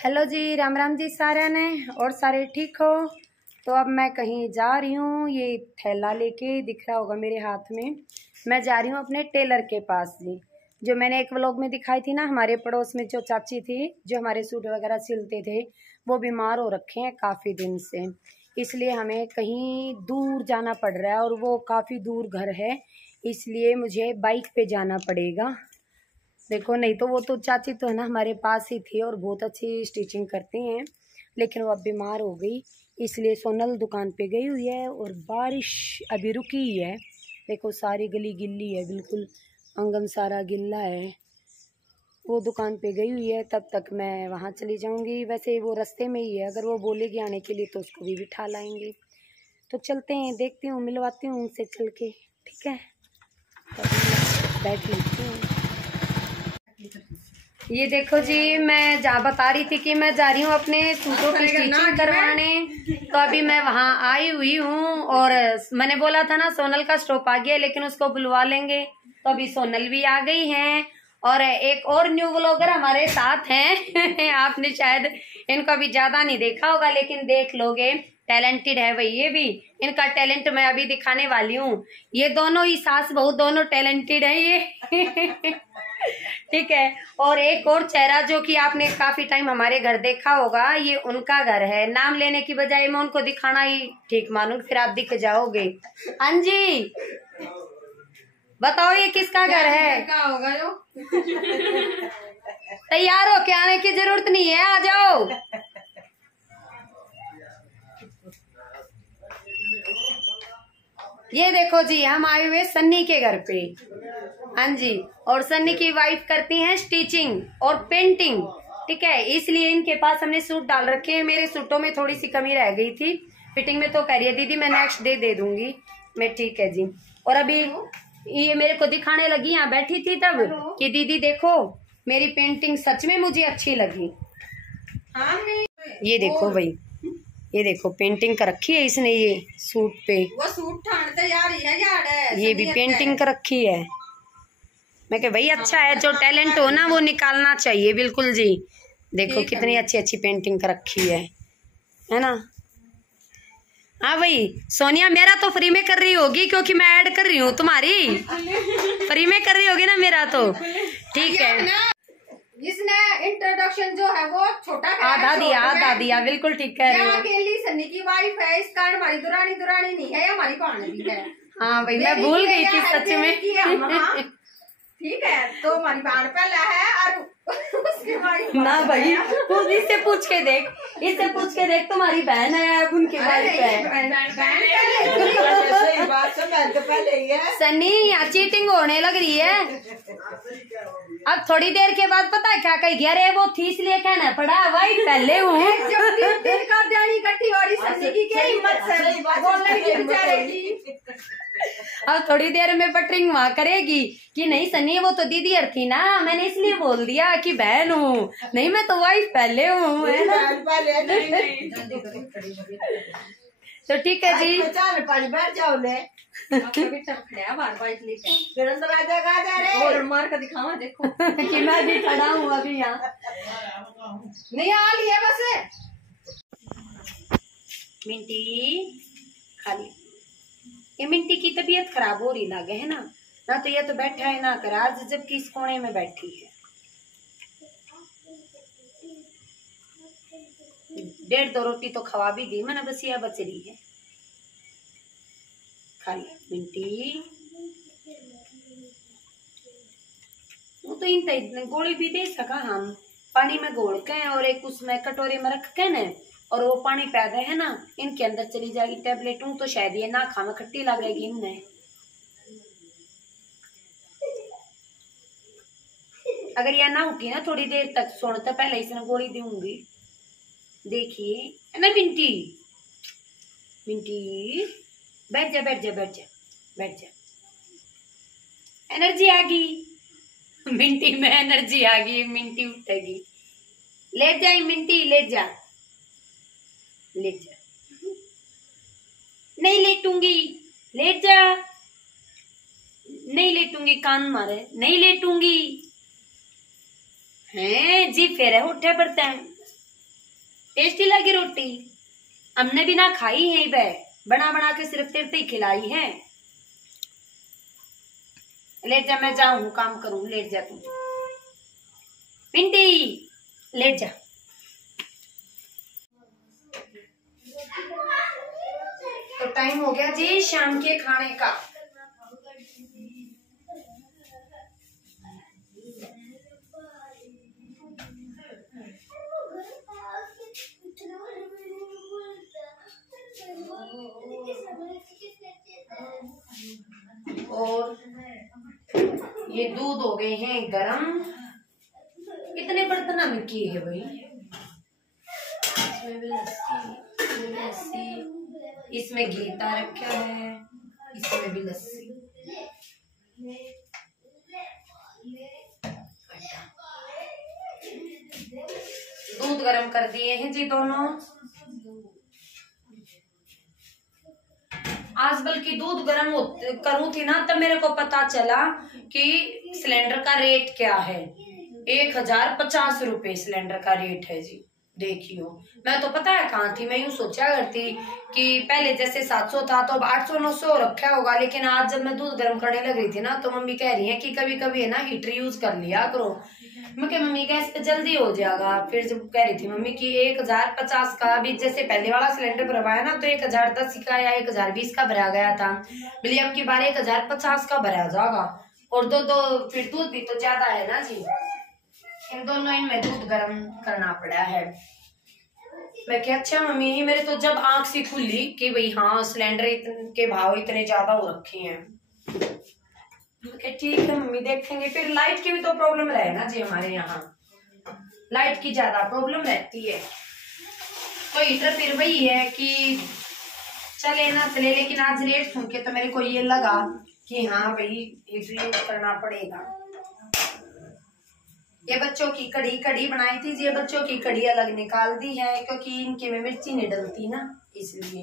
Hello जी, राम राम जी सारे ने और सारे ठीक हो। तो अब मैं कहीं जा रही हूँ, ये थैला लेके दिख रहा होगा मेरे हाथ में। मैं जा रही हूँ अपने टेलर के पास जी, जो मैंने एक व्लॉग में दिखाई थी ना। हमारे पड़ोस में जो चाची थी जो हमारे सूट वगैरह सिलते थे, वो बीमार हो रखे हैं काफ़ी दिन से, इसलिए हमें कहीं दूर जाना पड़ रहा है और वो काफ़ी दूर घर है, इसलिए मुझे बाइक पे जाना पड़ेगा। देखो, नहीं तो वो तो चाची तो है ना हमारे पास ही थी और बहुत अच्छी स्टिचिंग करती हैं, लेकिन वो अब बीमार हो गई, इसलिए सोनल दुकान पे गई हुई है। और बारिश अभी रुकी ही है, देखो सारी गली गिल्ली है, बिल्कुल आंगन सारा गिल्ला है। वो दुकान पे गई हुई है, तब तक मैं वहाँ चली जाऊँगी। वैसे वो रास्ते में ही है, अगर वो बोलेगी आने के लिए तो उसको भी बिठा लाएंगे। तो चलते हैं, देखती हूँ, मिलवाती हूँ उनसे चल के, ठीक है। तो बैठ लेती हूँ। ये देखो जी, मैं जहाँ बता रही थी कि मैं जा रही हूँ अपने सूटों की स्टिचिंग करवाने, तो अभी मैं वहाँ आई हुई हूँ। और मैंने बोला था ना सोनल का स्टॉप आ गया, लेकिन उसको बुलवा लेंगे, तो अभी सोनल भी आ गई हैं। और एक और न्यू व्लॉगर हमारे साथ हैं आपने शायद इनको अभी ज्यादा नहीं देखा होगा, लेकिन देख लोगे, टैलेंटेड है भाई ये भी। इनका टैलेंट मैं अभी दिखाने वाली हूँ। ये दोनों ही सास बहू दोनों टैलेंटेड है ये ठीक है। और एक और चेहरा जो कि आपने काफी टाइम हमारे घर देखा होगा, ये उनका घर है। नाम लेने की बजाय मैं उनको दिखाना ही ठीक मानूंगी, फिर आप दिख जाओगे। हाँ जी, बताओ ये किसका घर है? क्या होगा यो? तैयार हो के आने की जरूरत नहीं है, आ जाओ। ये देखो जी, हम आए हुए सन्नी के घर पे। हाँ जी, और सन्नी की वाइफ करती हैं स्टिचिंग और पेंटिंग, ठीक है, इसलिए इनके पास हमने सूट डाल रखे हैं। मेरे सूटों में थोड़ी सी कमी रह गई थी फिटिंग में, तो कह रही है दीदी मैं नेक्स्ट डे दे दूंगी। मैं ठीक है जी। और अभी ये मेरे को दिखाने लगी, यहाँ बैठी थी तब, कि दीदी देखो मेरी पेंटिंग सच में मुझे अच्छी लगी। हाँ, ये देखो भाई, ये देखो पेंटिंग कर रखी है इसने ये सूट पे। वो सूट ठान तैयार ही है यार, ये भी पेंटिंग कर रखी है। मैं कह भाई अच्छा है, जो टैलेंट हो ना वो निकालना चाहिए, बिल्कुल जी। देखो कितनी अच्छी अच्छी पेंटिंग कर रखी है ना। हाँ भाई सोनिया, मेरा तो फ्री में कर रही होगी क्योंकि मैं ऐड कर रही हूँ तुम्हारी, फ्री में कर रही होगी ना मेरा तो, ठीक है। इसने इंट्रोडक्शन जो है वो छोटा आधा दिया, बिल्कुल ठीक कह रही हो। अकेली सन्नी की वाइफ है, इस कारण हमारी दुरानी नहीं है, हमारी भांजी है। हाँ भाई, मैं भूल गई थी सच में ठीक है, तो हमारी बहन पहला है और उसकी वाइफ ना भाई, इससे पूछ के देख, इससे पूछ के देख, तुम्हारी बहन है अब उनकी वाइफ है। सही बात है, बहन तो पहले ही है। सन्नी यहाँ चीटिंग होने लग रही है। अब थोड़ी देर के बाद पता है क्या कही, अरे वो थी इसलिए कहना पड़ा, वाइफ पहले हूँ। दिन का ध्यान इकट्ठी हो रही सन्नी की, क्या हिम्मत से बोलने की बेचारे की। अब थोड़ी देर में बटरिंग वहाँ करेगी कि नहीं सन्नी वो तो दीदी हर थी ना, मैंने इसलिए बोल दिया कि बहन हूँ, नहीं मैं तो वाइफ पहले हूँ, है ना। तो ठीक है जी, पानी बैठ जाओ ले मार कर दिखावा देखो कि मैं भी खड़ा हूँ अभी यहाँ। नहीं आ लिया बस। मिंटी खाली, ये मिंटी की तबीयत खराब हो रही लगे है ना तो ये तो बैठा है ना कर आज, जबकि इस कोने में बैठी है। 1.5-2 रोटी तो खवा भी दी मैंने, बस यह बच रही है। खाली मिंटी, वो तो इन गोली भी दे सका हम, पानी में घोल के और एक उसमें कटोरे में रख के न, और वो पानी पैदा है ना इनके अंदर चली जाएगी टेबलेट, तो शायद ये ना खाना खट्टी लगेगी इनने। अगर यह ना उठी ना थोड़ी देर तक, सोने पहले इसने गोली दूंगी। देखिए है ना मिंटी, मिंटी बैठ जा बैठ जा बैठ जा बैठ जा, एनर्जी आ गई मिंटी में, एनर्जी आ गई, मिंटी उठेगी। लेट जाए मिंटी, लेट जा लेट जा। नहीं लेटूंगी, लेट जा। नहीं लेटूंगी, कान मारे, नहीं लेटूंगी। हैं जी फेर है उठे पड़ते हैं, टेस्टी लगी रोटी? हमने भी ना खाई है बे, बना बना के सिर्फ तेरे ही खिलाई है। लेट जा, मैं जाऊं काम करूं। लेट जा तू पिंटी, लेट जा। तो टाइम हो गया जी शाम के खाने का। और ये दूध हो गए हैं गरम। कितने बर्तन में की है भाई? इसमें भी लस्सी, इसमें गीता रखा है, इसमें भी लस्सी। दूध गरम कर दिए हैं जी दोनों। आज बल्कि दूध गरम करूँ थी ना, तब मेरे को पता चला कि सिलेंडर का रेट क्या है। 1050 रुपए सिलेंडर का रेट है जी। देखियो, मैं तो पता है कहाँ थी, मैं यूं सोचा करती कि पहले जैसे 700 था तो अब 800-900 रखा होगा। लेकिन आज जब मैं दूध गर्म करने लग रही थी ना, तो मम्मी कह रही है कि कभी कभी है ना हीटर यूज कर लिया करो। मैं कह मम्मी गैस पे जल्दी हो जाएगा। फिर जब कह रही थी मम्मी कि 1050 का भी जैसे पहले वाला सिलेंडर भरवाया ना, तो 1010 का या 1020 का भरा गया था। बोली अब की बार 1050 का भरा जाएगा। और दो फिर दूध भी तो ज्यादा है ना जी, इन दोनों इनमें दूध गर्म करना पड़ा है। मैं क्या अच्छा मम्मी, मेरे तो जब आंख सी खुली कि भाई हाँ सिलेंडर के भाव इतने ज्यादा हो रखे हैं। ठीक है मम्मी देखेंगे। फिर लाइट की भी तो प्रॉब्लम रहे ना जी, हमारे यहाँ लाइट की ज्यादा प्रॉब्लम रहती है। तो हीटर फिर वही है कि चले ना चले, लेकिन आज रेट सुन के तो मेरे को ये लगा कि हाँ भाई हीटर यूज करना पड़ेगा। ये बच्चों की कढ़ी बनाई थी जी। ये बच्चों की कढ़ी अलग निकाल दी है क्योंकि इनके में मिर्ची नहीं डलती ना, इसलिए।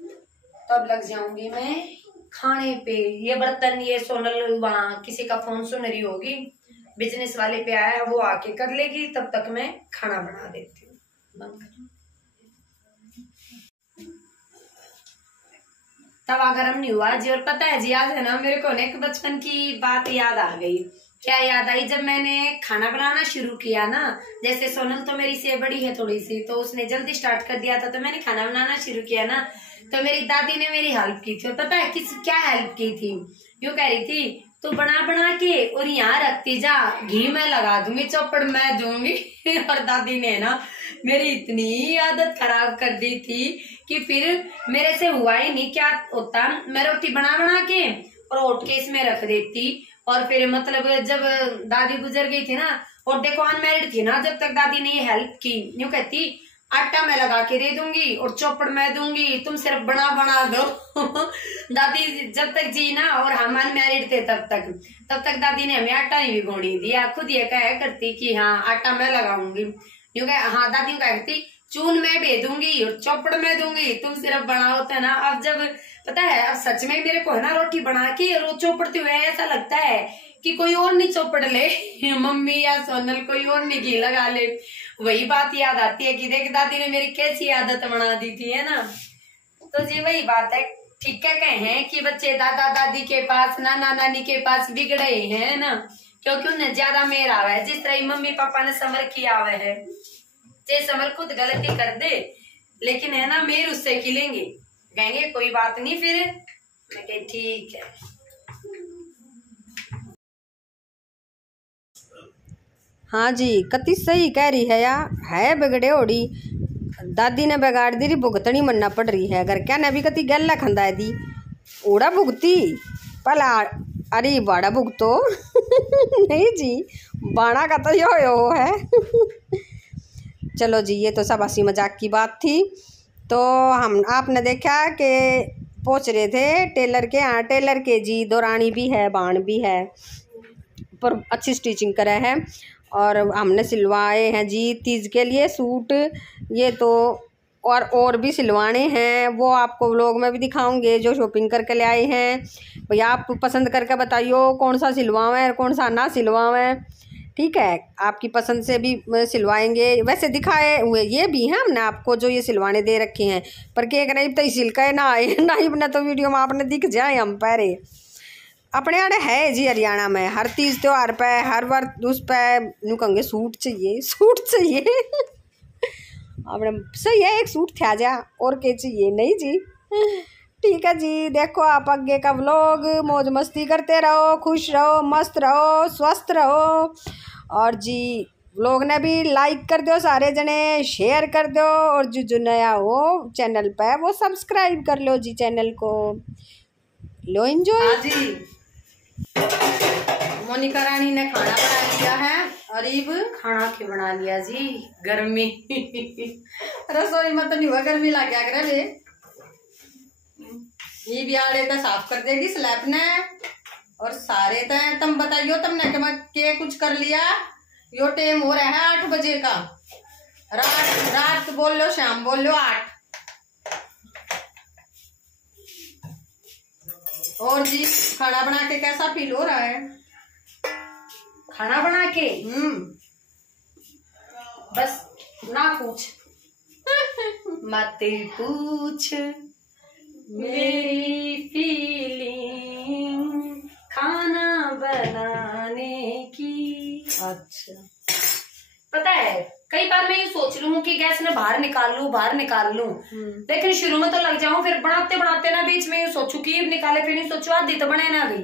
तो अब लग जाऊंगी मैं खाने पे। ये बर्तन ये सोनल वहाँ किसी का फोन सुन रही होगी, बिजनेस वाले पे आया है, वो आके कर लेगी। तब तक मैं खाना बना देती हूँ। तवा गरम नहीं हुआ जी। और पता है जी, आज है ना मेरे को एक बचपन की बात याद आ गई। क्या याद आई? जब मैंने खाना बनाना शुरू किया ना, जैसे सोनल तो मेरी से बड़ी है थोड़ी सी, तो उसने जल्दी स्टार्ट कर दिया था। तो मैंने खाना बनाना शुरू किया ना, तो मेरी दादी ने मेरी हेल्प की थी। और पता है क्या हेल्प की थी? यूं कह रही थी, तू बना के और यहाँ रखती जा, घी मैं लगा दूंगी, चौपड़ मैं दूंगी। और दादी ने ना मेरी इतनी आदत खराब कर दी थी कि फिर मेरे से हुआ ही नहीं। क्या होता, मैं रोटी बना के और उठ के इसमें रख देती। और फिर मतलब जब दादी गुजर गई थी ना, और देखो अनमैरिड थी ना जब तक, दादी ने ये हेल्प की। यूं कहती, आटा मैं लगा के दे दूंगी और चौपड़ मैं दूंगी, तुम सिर्फ बना दो। दादी जब तक जी ना, और हम अनमैरिड थे तब तक दादी ने हमें आटा नहीं भिगोने दिया। खुद ये कहा करती कि हाँ आटा मैं लगाऊंगी। यूं कह हाँ दादी कहती, चून मैं भेजूंगी और चौपड़ मैं दूंगी, तुम सिर्फ बनाओ। तो ना अब जब पता है, अब सच में मेरे को है ना रोटी बना के और चौपड़ते हुए ऐसा लगता है कि कोई और नहीं चौपड़ ले, मम्मी या सोनल कोई और नहीं घी लगा ले। वही बात याद आती है कि देख दादी ने मेरी कैसी आदत बना दी थी, है ना। तो जी वही बात है, ठीक है कहे कि बच्चे दादा दादी के पास, नाना नानी के पास बिगड़े हैं ना, क्योंकि उन्हें ज्यादा मेर आवा है। जिस तरह मम्मी पापा ने समर किया हुआ है, चाहे समर खुद गलती कर दे, लेकिन है ना मेर उससे खिलेंगे, कहेंगे कोई बात नहीं। फिर मैं कहे ठीक है। हाँ जी, कति सही कह रही है या है बिगड़े ओड़ी। दादी ने बिगाड़ दी, भुगतनी मनना पड़ रही है। अगर क्या ने भी कति गैला खंदा दी, ओड़ा भुगती पला। अरे बाड़ा भुगतो नहीं जी, बाड़ा का तो यो है। चलो जी, ये तो सब हंसी मजाक की बात थी। तो आपने देखा कि पहुँच रहे थे टेलर के यहाँ। टेलर के जी दौरानी भी है, बाण भी है, पर अच्छी स्टिचिंग करे है। और हमने सिलवाए हैं जी तीज के लिए सूट। ये तो और भी सिलवाने हैं, वो आपको व्लॉग में भी दिखाऊंगे जो शॉपिंग करके ले आए हैं। भैया आप पसंद करके बताइयो कौन सा सिलवाएं और कौन सा ना सिलवाएं। ठीक है, आपकी पसंद से भी सिलवाएंगे। वैसे दिखाए हुए ये भी हैं हमने आपको जो ये सिलवाने दे रखे हैं, पर केक नहीं तो सिल्क है ना आए ना ही बना तो वीडियो में आपने दिख जाए हम पहरे अपने आड़े है जी। हरियाणा में हर तीज त्योहार पे हर बार उस पर यूँ कहेंगे सूट चाहिए सूट चाहिए अपने सही है, एक सूट था जा और क्या चाहिए नहीं जी। ठीक है जी, देखो आप आगे का व्लॉग, मौज मस्ती करते रहो, खुश रहो, मस्त रहो, स्वस्थ रहो। और जी व्लॉग ने भी लाइक कर दो सारे जने, शेयर कर दो, और जो नया हो चैनल पे वो सब्सक्राइब कर लो जी चैनल को। लो एंजॉय। हाँ जी, मोनिका रानी ने खाना बना लिया है। अरीब खाना के बना लिया जी, गर्मी रसोई में तो नहीं हुआ, गर्मी लग गया करे बे। ये भी आड़े तो साफ कर देगी स्लैब ने, और सारे तो तुम बताइयो तुमने कि मैं के कुछ कर लिया। यो टाइम हो रहा है 8 बजे का, रात बोल लो शाम बोल लो 8। और जी खाना बना के कैसा फील हो रहा है? खाना बना के बस ना पूछ मत पूछ मेरी फीलिंग खाना बनाने की। अच्छा, पता है कई बार मैं ये सोच लूं कि गैस ने बाहर निकाल लूं लेकिन शुरू में तो लग जाऊं, फिर बनाते बनाते ना बीच में ये सोचू कि ये निकाले, फिर नहीं सोचू आधी तो बने ना गई,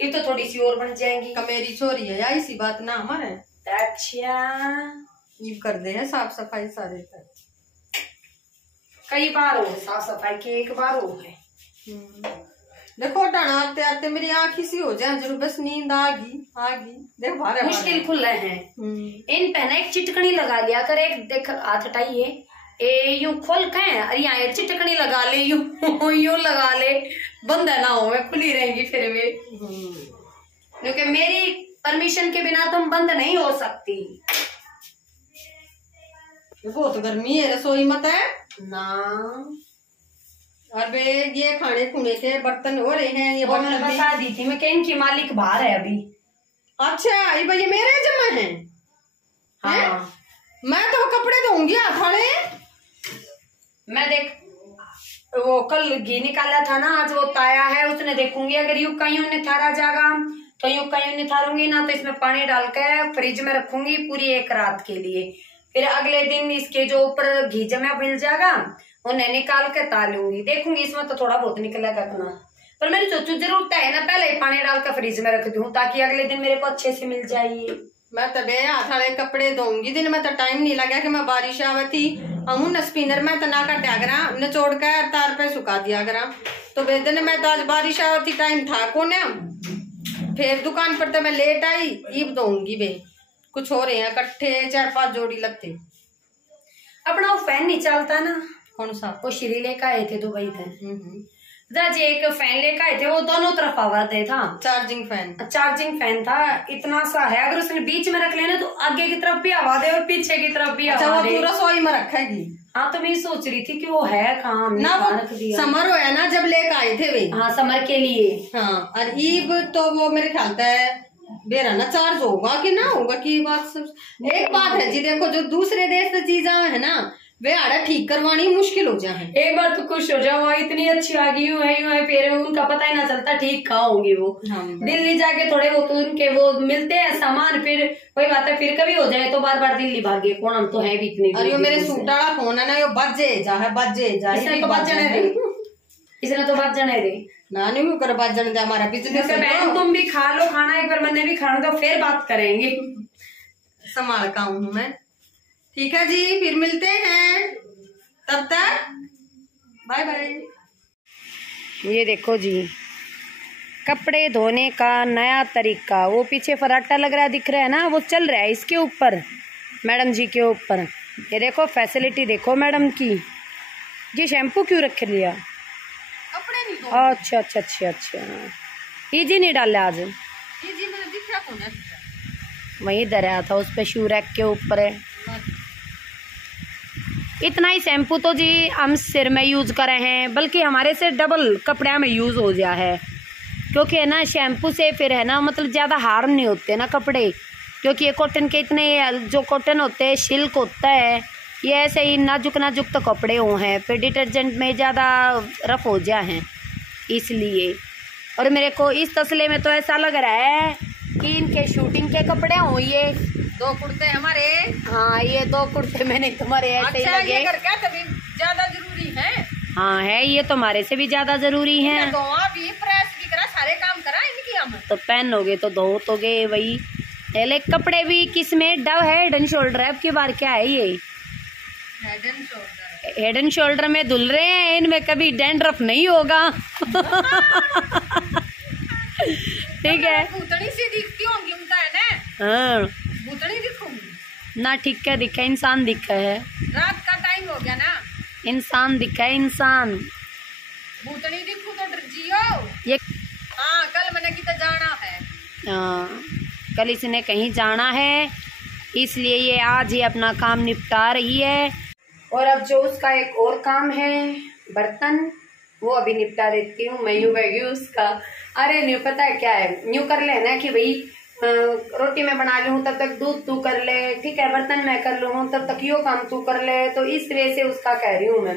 ये तो थोड़ी सी और बन जाएंगी। मेरी छोरी है या इसी बात ना हमारे। अच्छा, ये कर दे है साफ सफाई सारे तक। कई बार हो साफ सफाई के, एक बार हो है। देखो टाना आते आते मेरी आँखी सी हो जाए जरूर, बस नींद आ गई। देख बारे मुश्किल खुल रहे हैं। इन पहना एक चिटकनी लगा लिया कर, एक देख हाथ हटाइए, ए यूं खोल के अरे यहाँ चिटकनी लगा ले, यूं लगा ले, बंद है ना हो मैं खुली रहेंगी फिर वे, क्योंकि मेरी परमिशन के बिना तुम बंद नहीं हो सकती। बहुत गर्मी है रसोई मत है ना। अबे ये खाने खुने के बर्तन हो रहे हैं, ये मैंने बता दी थी मैं कि इनकी मालिक बाहर है अभी। अच्छा ये भाई मेरे जमा है। हाँ मैं तो कपड़े धोऊंगी खाने। मैं देख वो कल घी निकाला था ना, आज वो ताया है उसने देखूंगी, अगर यू कहीं ने थारा जागा तो यू कहीं ने थारूंगी ना, तो इसमें पानी डाल के फ्रिज में रखूंगी पूरी 1 रात के लिए, फिर अगले दिन इसके जो ऊपर घी जमा मिल जाएगा उन्हें निकाल के तालूंगी, देखूंगी इसमें तो थोड़ा बहुत निकलेगा इतना, पर मैंने सोचू जरूरत है ना पहले ही पानी डाल कर फ्रिज में रख दूं ताकि अगले दिन मेरे को अच्छे से मिल जाए। मैं तो बे हाथ कपड़े धोऊंगी, दिन में तो टाइम नहीं लगा कि मैं बारिश आवती न स्पिनर में तो ना कटा करा निचोड़ कर तार पे सुखा दिया करा, तो बे दिन में तो आज बारिश आवती टाइम था को ना, फिर दुकान पर तो मैं लेट आई, ईब धोऊंगी बे। कुछ हो रहे हैं इकट्ठे 4-5 जोड़ी लगते। अपना वो फैन नहीं चलता ना, कौन सा? वो श्री लेकर आए थे दुबई थे जी, एक फैन लेकर आए थे, वो दोनों तरफ आवाज दे था, चार्जिंग फैन था, इतना सा है, अगर उसने बीच में रख लेना तो आगे की तरफ भी आवाज है और पीछे की तरफ भी आवाज है। वो रसोई में रखेगी। हाँ तो मैं सोच रही थी कि वो है कहाँ ना, वो समर है ना जब लेकर आए थे वे। हाँ समर के लिए। हाँ और ईब तो वो मेरे ख्याल है बेरा ना चार्ज होगा कि ना होगा की बात सब। एक बात है जी देखो, जो दूसरे देश से चीजें है ना वे आड़ा ठीक करवानी मुश्किल हो जाए। एक बार तो खुश हो जाओ, इतनी अच्छी आ गई यूं है फिर उनका पता ही ना चलता ठीक कहाँ होंगी वो। दिल्ली जाके थोड़े बहुत उनके वो मिलते हैं सामान, फिर वही बात है, फिर कभी हो जाए तो बार बार दिल्ली भागे कौन, हम तो है भी इतनी। अरे मेरे सूट वाला फोन है ना, यो बजे जा इसने तो बजने दे ना, नहीं कर बजने दे, हमारा बिजनेस है। तुम भी खा लो खाना, एक बार मैंने भी खाना, तो फिर बात करेंगे। संभाल का हूँ मैं। ठीक है जी, फिर मिलते हैं, तब तक बाय बाय। ये देखो जी कपड़े धोने का नया तरीका, वो पीछे फराटा लग रहा है दिख रहा है ना, वो चल रहा है इसके ऊपर, मैडम जी के ऊपर। ये देखो फैसिलिटी देखो मैडम की। ये शैम्पू क्यों रख लिया? कपड़े नहीं धो। अच्छा इजी नहीं डाला आज, इजी मैंने दिखा कौन है? वहीं दरिया था उस पे शू रैक के ऊपर है। इतना ही शैम्पू तो जी हम सिर में यूज़ कर रहे हैं, बल्कि हमारे से डबल कपड़े में यूज़ हो गया है, क्योंकि है ना शैम्पू से फिर है ना मतलब ज़्यादा हार्म नहीं होते ना कपड़े, क्योंकि ये कॉटन के इतने, जो कॉटन होते हैं, सिल्क होता है, ये ऐसे ही नाजुक नाजुक तो कपड़े हो हैं, फिर डिटर्जेंट में ज़्यादा रफ हो जा हैं इसलिए। और मेरे को इस तसले में तो ऐसा लग रहा है कि इनके शूटिंग के कपड़े हों ये। 2 कुर्ते हमारे। हाँ, ये 2 कुर्ते मैंने तुम्हारे ऐसे ही लगे। ये करके तभी ज्यादा जरूरी है। हाँ है, ये तुम्हारे से भी ज्यादा जरूरी है। भी प्रेस भी करा, सारे काम करा इनकी हम। तो पहनोगे तो धो तो गए वही। ले कपड़े भी किस में, डव है, हेड एंड शोल्डर है, अब की बार क्या है ये? Head and shoulder. Head and shoulder में धुल रहे हैं, इनमें कभी डैंड्रफ नहीं होगा। ठीक है। भूतनी सी दिखती होंगी उनका, है ना? हाँ, भूतनी दिखूंगी ना ठीक है, दिखा इंसान दिखा है। रात का टाइम हो गया ना, इंसान दिखा है, इंसान। भूतनी दिखू तो डर जियो ये हाँ, कल मैंने कितना जाना है। हाँ, कल इसने कहीं जाना है, इसलिए ये आज ही अपना काम निपटा रही है। और अब जो उसका एक और काम है, बर्तन, वो अभी निपटा देती हूँ मैं। यूँ बैगी उसका, अरे न्यू पता है क्या है, न्यू कर लेना कि भाई रोटी मैं बना लूँ तब तक दूध तू कर ले, ठीक है, बर्तन मैं कर लूँ तब तक यो काम तू कर ले, तो इस तरह से उसका कह रही हूँ मैं।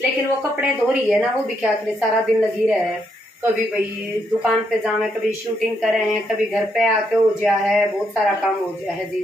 लेकिन वो कपड़े धो रही है ना, वो भी क्या करे, सारा दिन लगी रहे, कभी भाई दुकान पे जावे, कभी शूटिंग करे हैं, कभी घर पे आके हो गया है, बहुत सारा काम हो गया है जी।